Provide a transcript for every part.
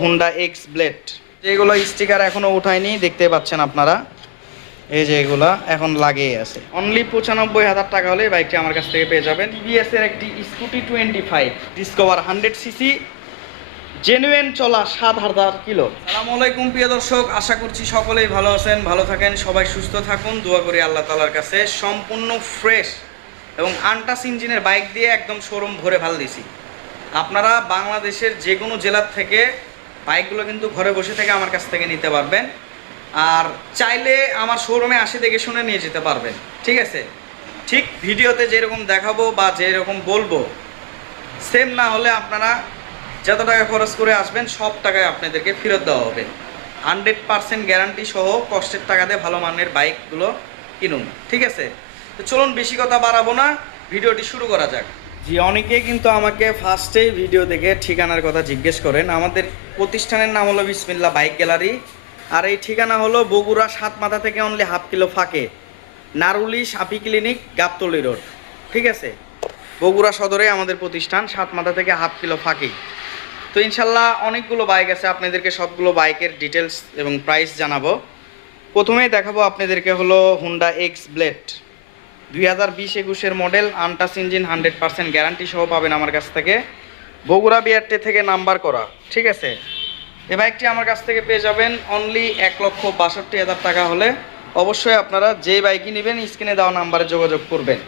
Honda x blade যেগুলো sticker এখনও উঠায়নি, দেখতে পাচ্ছেন আপনারা। এই যে এগুলা এখন লাগিয়ে আছে। অনলি পঁচানব্বই হাজার টাকা হলে বাইকটি আমার কাছ থেকে পেয়ে যাবেন। টিভিএস এর একটি Scooty twenty five Discover hundred CC genuine চলা সাত হাজার কিলো। সালাম আলাইকুম প্রিয় দর্শক, আশা করছি সকলেই ভালো আছেন, ভালো থাকেন, সবাই সুস্থ থাকুন, দোয়া করি আল্লাহ তালার কাছে। সম্পূর্ণ ফ্রেশ এবং আনটাস ইঞ্জিনের বাইক দিয়ে একদম শোরুম ভরে ভালো দিছি আপনারা বাংলাদেশের যে কোনো জেলার থেকে বাইকগুলো কিন্তু ঘরে বসে থেকে আমার কাছ থেকে নিতে পারবেন। আর চাইলে আমার শোরুমে আসে দেখে শুনে নিয়ে যেতে পারবেন। ঠিক আছে? ঠিক ভিডিওতে যেরকম দেখাবো বা যেরকম বলব সেম না হলে আপনারা যত টাকা খরচ করে আসবেন, সব টাকায় আপনাদেরকে ফেরত দেওয়া হবে। হান্ড্রেড পার্সেন্ট গ্যারান্টি সহ কষ্টের টাকা দিয়ে ভালো মানের বাইকগুলো কিনুন। ঠিক আছে? তো চলুন, বেশি কথা বাড়াবো না। ভিডিওটি শুরু করা যাক। জি অনেকে কিন্তু আমাকে ফার্স্টেই ভিডিও দেখে ঠিকানার কথা জিজ্ঞেস করেন। আমাদের প্রতিষ্ঠানের নাম হলো বিসমিল্লা বাইক গ্যালারি। আর এই ঠিকানা হলো বগুড়া সাত মাথা থেকে অনলি হাফ কিলো ফাঁকে। নারুলি সাপি ক্লিনিক, গাবতলি রোড। ঠিক আছে? বগুড়া সদরে আমাদের প্রতিষ্ঠান, সাত মাথা থেকে হাফ কিলো ফাঁকি। তো ইনশাল্লাহ অনেকগুলো বাইক আছে, আপনাদেরকে সবগুলো বাইকের ডিটেলস এবং প্রাইস জানাব। প্রথমেই দেখাবো আপনাদেরকে হলো হুন্ডা এক্স ব্লেড দুই হাজার বিশ একুশের model untouched engine hundred percent guarantee সহ পাবেন আমার কাছ থেকে। বগুড়া বিআরটি থেকে নাম্বার করা, ঠিক আছে? এ বাইকটি আমার কাছ থেকে পেয়ে যাবেন অনলি এক লক্ষ বাষট্টি হাজার টাকা হলে। অবশ্যই আপনারা যে বাইকই নেবেন, স্ক্রিনে দেওয়া নাম্বারে যোগাযোগ করবেন।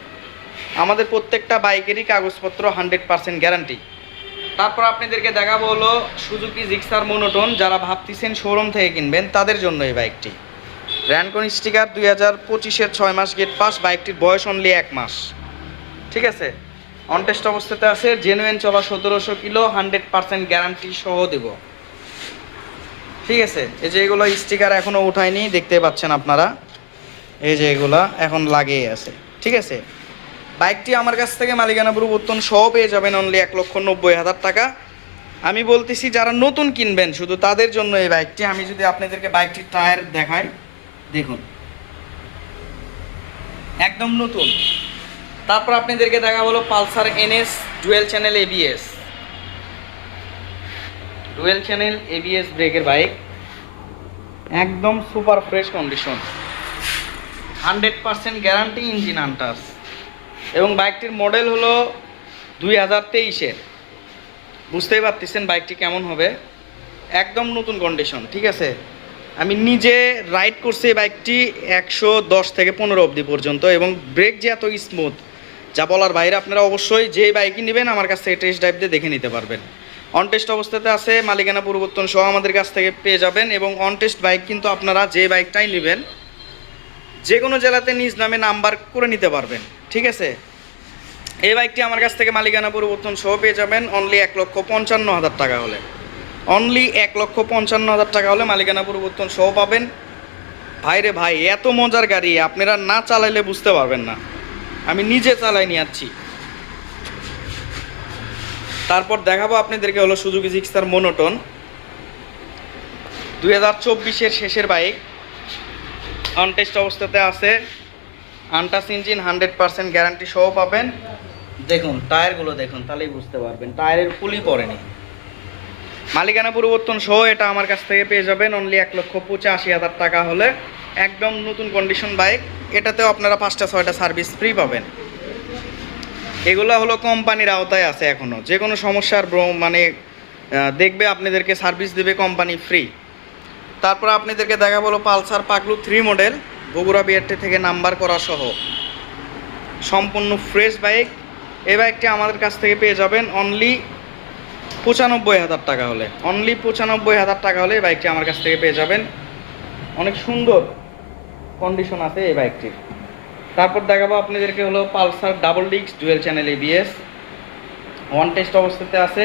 আমাদের প্রত্যেকটা বাইকেরই কাগজপত্র হান্ড্রেড পার্সেন্ট গ্যারান্টি তারপর আপনাদেরকে দেখাবো হলো সুজুকি, জিক্সার, মোনোটন, যারা ভাবতেছেন শোরুম থেকে কিনবেন, তাদের জন্য এই বাইকটি। র্যানকন স্টিকার দুই হাজার পঁচিশের ছয় মাস গেট পাস বাইকটির বয়স অনলি এক মাস। ঠিক আছে? অনটেস্ট অবস্থাতে আছে জেনুইন চলা সতেরোশো কিলো হান্ড্রেড পার্সেন্ট গ্যারান্টি সহ দেব। ঠিক আছে? এই যে এগুলো স্টিকার এখনও উঠায়নি, দেখতে পাচ্ছেন আপনারা? এই যে এগুলা এখন লাগিয়ে আছে। ঠিক আছে? বাইকটি আমার কাছ থেকে মালিকানা পরিবর্তন সহ পেয়ে যাবেন অনলি এক লক্ষ নব্বই হাজার টাকা। আমি বলতেছি, যারা নতুন কিনবেন, শুধু তাদের জন্য এই বাইকটি। আমি যদি আপনাদেরকে বাইকটির টায়ার দেখাই, দেখুন। একদম নতুন। তারপর আপনাদেরকে দেখা হলো Pulsar NS dual channel ABS. Dual channel ABS ব্রেকের বাইক। একদম super fresh condition. Hundred percent guarantee engine untouched এবং বাইকটির মডেল হলো দুই হাজার তেইশের। বুঝতেই পারতেছেন বাইকটি কেমন হবে। একদম নতুন কন্ডিশন, ঠিক আছে? আমি নিজে রাইড করছি বাইকটি একশো দশ থেকে পনেরো অবধি পর্যন্ত এবং ব্রেক যে এত স্মুথ যা বলার বাইরে আপনারা অবশ্যই যে বাইকই নেবেন আমার কাছ থেকে টেস্ট ড্রাইভ দিয়ে দেখে নিতে পারবেন। অন টেস্ট অবস্থাতে আছে, মালিকানা পরিবর্তন সহ আমাদের কাছ থেকে পেয়ে যাবেন এবং অন টেস্ট বাইক কিন্তু আপনারা যে বাইকটাই নেবেন যে কোনো জেলাতে নিজ নামে নাম্বার করে নিতে পারবেন, ঠিক আছে? এই বাইকটি আমার কাছ থেকে মালিকানা পরিবর্তন সহ পেয়ে যাবেন অনলি এক লক্ষ পঞ্চান্ন হাজার টাকা হলে। অনলি এক লক্ষ পঞ্চান্ন হাজার টাকা হলে মালিকানা পরিবর্তন সহ পাবেন। ভাইরে ভাই, এত মজার গাড়ি, আপনারা না চালাইলে বুঝতে পারবেন না। আমি নিজে চালাই নিয়ে যাচ্ছি তারপর দেখাবো আপনাদেরকে হলো সুজুকি জিক্সার মোনোটন। দুই হাজার চব্বিশের শেষের বাইক। অনটেস্ট অবস্থাতে আছে। Untouched engine hundred percent guarantee সহ পাবেন। দেখুন, টায়ারগুলো দেখুন, তাহলেই বুঝতে পারবেন, টায়ারের ফুলই পড়েনি। মালিকানা পরিবর্তন সহ এটা আমার কাছ থেকে পেয়ে যাবেন। অনলি এক লক্ষ পঁচাশি হাজার টাকা হলে। একদম নতুন কন্ডিশন বাইক এটাতেও আপনারা পাঁচটা, ছয়টা সার্ভিস ফ্রি পাবেন। এগুলো হলো কোম্পানির আওতায় আছে এখনও যে কোনো সমস্যার মানে দেখবে আপনাদেরকে সার্ভিস দেবে কোম্পানি ফ্রি তারপর আপনাদেরকে দেখা বলো পালসার পাগলু থ্রি মডেল বগুড়া বিআরটি থেকে নাম্বার করা সহ। সম্পূর্ণ ফ্রেশ বাইক এই বাইকটি আমাদের কাছ থেকে পেয়ে যাবেন অনলি পঁচানব্বই হাজার টাকা হলে। অনলি পঁচানব্বই হাজার টাকা হলে এই বাইকটি আমার কাছ থেকে পেয়ে যাবেন। অনেক সুন্দর। কন্ডিশন আছে এই বাইকটির। তারপর দেখাবো আপনাদেরকে হলো পালসার ডাবল ডিক্স dual channel ABS on test অবস্থাতে আছে।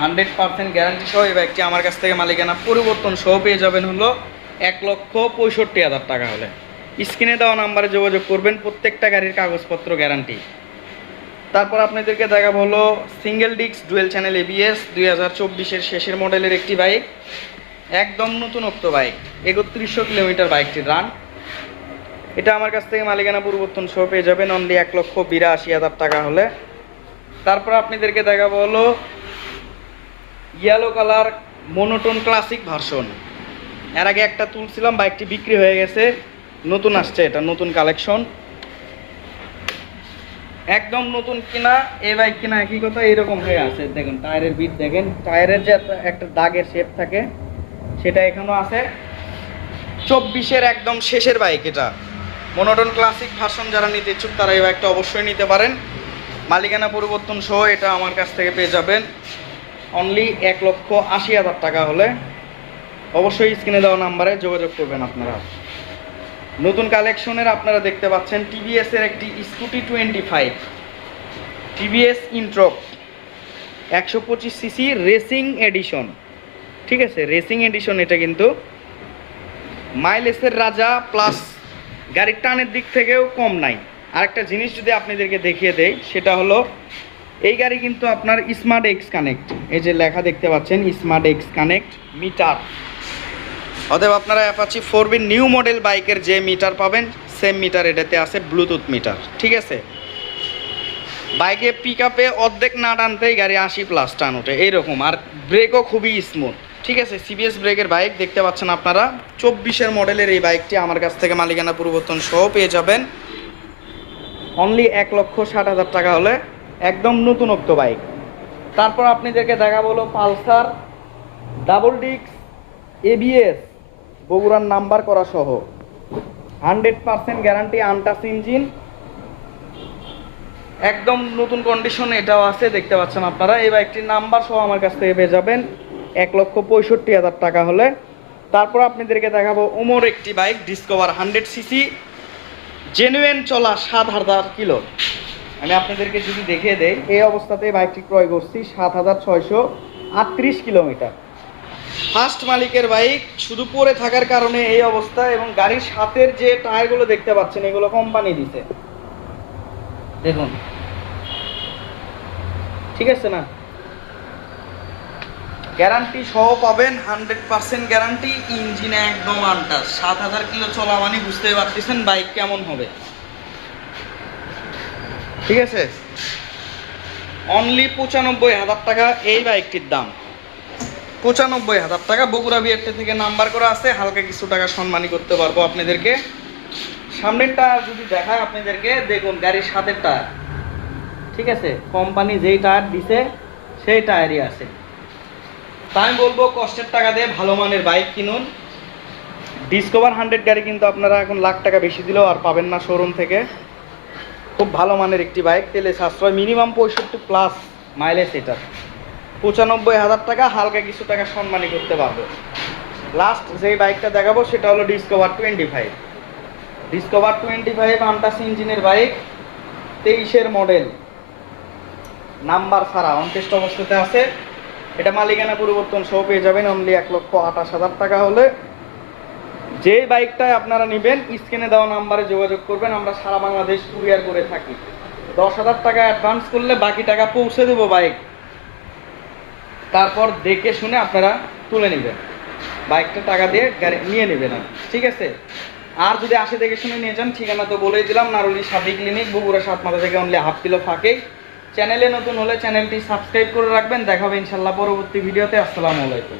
হান্ড্রেড পার্সেন্ট গ্যারান্টি সহ এই বাইকটি আমার কাছ থেকে মালিকানা পরিবর্তন সহ পেয়ে যাবেন হলো এক লক্ষ পঁয়ষট্টি হাজার টাকা হলে। স্ক্রিনে দেওয়া নাম্বারে যোগাযোগ করবেন, প্রত্যেকটা গাড়ির কাগজপত্র গ্যারান্টি। তারপর আপনাদেরকে দেখাবো হলো সিঙ্গেল ডিক্স ডুয়েল চ্যানেল এবিএস দুই হাজার চব্বিশের শেষের মডেলের একটি বাইক। একদম নতুনত্ব বাইক, একত্রিশশো কিলোমিটার বাইকটির রান এটা আমার কাছ থেকে মালিকানা পরিবর্তন সহ পেয়ে যাবেন অনলি এক লক্ষ বিরাশি হাজার টাকা হলে। তারপর আপনাদেরকে দেখাবো হলো yellow colour monotone classic version এর আগে একটা তুলছিলাম বাইকটি বিক্রি হয়ে গেছে। নতুন আসছে এটা, নতুন কালেকশন একদম নতুন কিনা এই বাইক কিনা একই কথা, এরকম হয়ে আছে। দেখুন, টায়ারের বিট দেখেন, টায়ারের যে একটা- দাগের শেপ থাকে, সেটা এখানেও আছে। চব্বিশের একদম শেষের বাইক এটা। মোনোটন ক্লাসিক ভার্সন যারা নিতে ইচ্ছুক তারা এই বাইকটা অবশ্যই নিতে পারেন। মালিকানা পরিবর্তন সহ এটা আমার কাছ থেকে পেয়ে যাবেন। অনলি এক লক্ষ আশি হাজার টাকা হলে অবশ্যই স্ক্রিনে দেওয়া নাম্বারে যোগাযোগ করবেন আপনারা। নতুন কালেকশনের আপনারা দেখতে পাচ্ছেন টিভিএস এর একটি Scooty twenty five TVS Ntorq একশো পঁচিশ সিসি রেসিং এডিশন ঠিক আছে রেসিং এডিশন এটা কিন্তু। মাইলেসের রাজা প্লাস গাড়ির টানের দিক থেকেও কম নাই। আরেকটা জিনিস যদি আপনাদেরকে দেখিয়ে দেই, সেটা হলো, এই গাড়ি কিন্তু আপনার স্মার্ট এক্স কানেক্ট এই যে লেখা দেখতে পাচ্ছেন স্মার্ট এক্স কানেক্ট মিটার অতএব আপনারা Apache four V new model বাইকের যে মিটার পাবেন সেম মিটার এটাতে আছে ব্লুটুথ মিটার ঠিক আছে? বাইকে পিক আপে অর্ধেক না টানতেই গাড়ি আশি প্লাস টান ওঠে, এইরকম। আর ব্রেকও খুবই স্মুথ ঠিক আছে সিবিএস ব্রেকের বাইক দেখতে পাচ্ছেন আপনারা। চব্বিশের মডেলের এই বাইকটি আমার কাছ থেকে মালিকানা পরিবর্তন সহ পেয়ে যাবেন। অনলি এক লক্ষ ষাট হাজার টাকা হলে একদম নতুনত্ব বাইক তারপর আপনাদেরকে দেখা বলো পালসার ডাবল ডিক্স এবিএস বগুড়ার নাম্বার করা সহ। Hundred percent guarantee untouched engine একদম নতুন কন্ডিশন এটাও আছে, দেখতে পাচ্ছেন আপনারা। এই বাইকটির নাম্বার সহ আমার কাছ থেকে পেয়ে যাবেন। এক লক্ষ পঁয়ষট্টি হাজার টাকা হলে। তারপর আপনাদেরকে দেখাবো ওমর একটি bike Discover hundred CC genuine চলা সাত হাজার কিলো। আমি আপনাদেরকে যদি দেখিয়ে দেই, এই অবস্থাতে বাইকটি ক্রয় করছি সাত হাজার ছয়শো আটত্রিশ কিলোমিটার। ফার্স্ট মালিকের বাইক, শুধু পরে থাকার কারণে এই অবস্থা এবং গাড়ির সাথের যে টায়ারগুলো দেখতে পাচ্ছেন, এগুলো কোম্পানি দিছে। দেখুন। ঠিক আছে না? গ্যারান্টি সহ পাবেন হান্ড্রেড পার্সেন্ট গ্যারান্টি, ইঞ্জিনে একদম আনটাস সাত হাজার কিলো চলা মানে বুঝতেই পারতেছেন বাইক কেমন হবে। ঠিক আছে? অনলি পঁচানব্বই হাজার টাকা এই বাইকটির দাম। পঁচানব্বই হাজার টাকা বগুড়া বিআরটি থেকে নাম্বার করা আছে, হালকা কিছু টাকা সম্মানী করতে পারব আপনাদেরকে। সামনের টায়ার যদি দেখায় আপনাদেরকে, দেখুন গাড়ির সাথের টায়ার ঠিক আছে? কোম্পানি যেই টায়ার দিছে, সেই টায়ারই আছে। তাই আমি বলব, কষ্টের টাকা দিয়ে ভালো মানের বাইক কিনুন। ডিসকভার হান্ড্রেড গাড়ি কিন্তু আপনারা এখন লাখ টাকা বেশি দিলেও আর পাবেন না শোরুম থেকে। খুব ভালো মানের একটি বাইক তেলে সাশ্রয় মিনিমাম পঁয়ষট্টি প্লাস মাইলেজ এটা। পঁচানব্বই হাজার টাকা, হালকা কিছু টাকা সম্মানী করতে পারবে। লাস্ট যেই বাইকটা দেখাবো, সেটা হলো Discover twenty five Discover twenty five untouched ইঞ্জিনের বাইক তেইশের মডেল নাম্বার ছাড়া অনটেস্ট অবস্থাতে আছে। এটা মালিকানা পরিবর্তন সহ পেয়ে যাবেন অনলি এক লক্ষ আঠাশ হাজার টাকা হলে। যে বাইকটায় আপনারা নেবেন, স্ক্রিনে দেওয়া নাম্বারে যোগাযোগ করবেন, আমরা সারা বাংলাদেশ কুরিয়ার করে থাকি। দশ হাজার টাকা অ্যাডভান্স করলে বাকি টাকা পৌঁছে দেবো বাইক। তারপর দেখে শুনে আপনারা তুলে নেবেন। বাইকটা টাকা দিয়ে গাড়ি নিয়ে নেবেন ঠিক আছে? আর যদি আসে দেখে শুনে নিয়ে যান, ঠিকানা তো বলেই দিলাম, নারুলি সাদি ক্লিনিক বগুড়া সাত মাথা থেকে অনলি হাফ কিলো ফাঁকে চ্যানেলে নতুন হলে চ্যানেলটি সাবস্ক্রাইব করে রাখবেন। দেখাবে ইনশাল্লাহ পরবর্তী ভিডিওতে। আসসালামু আলাইকুম।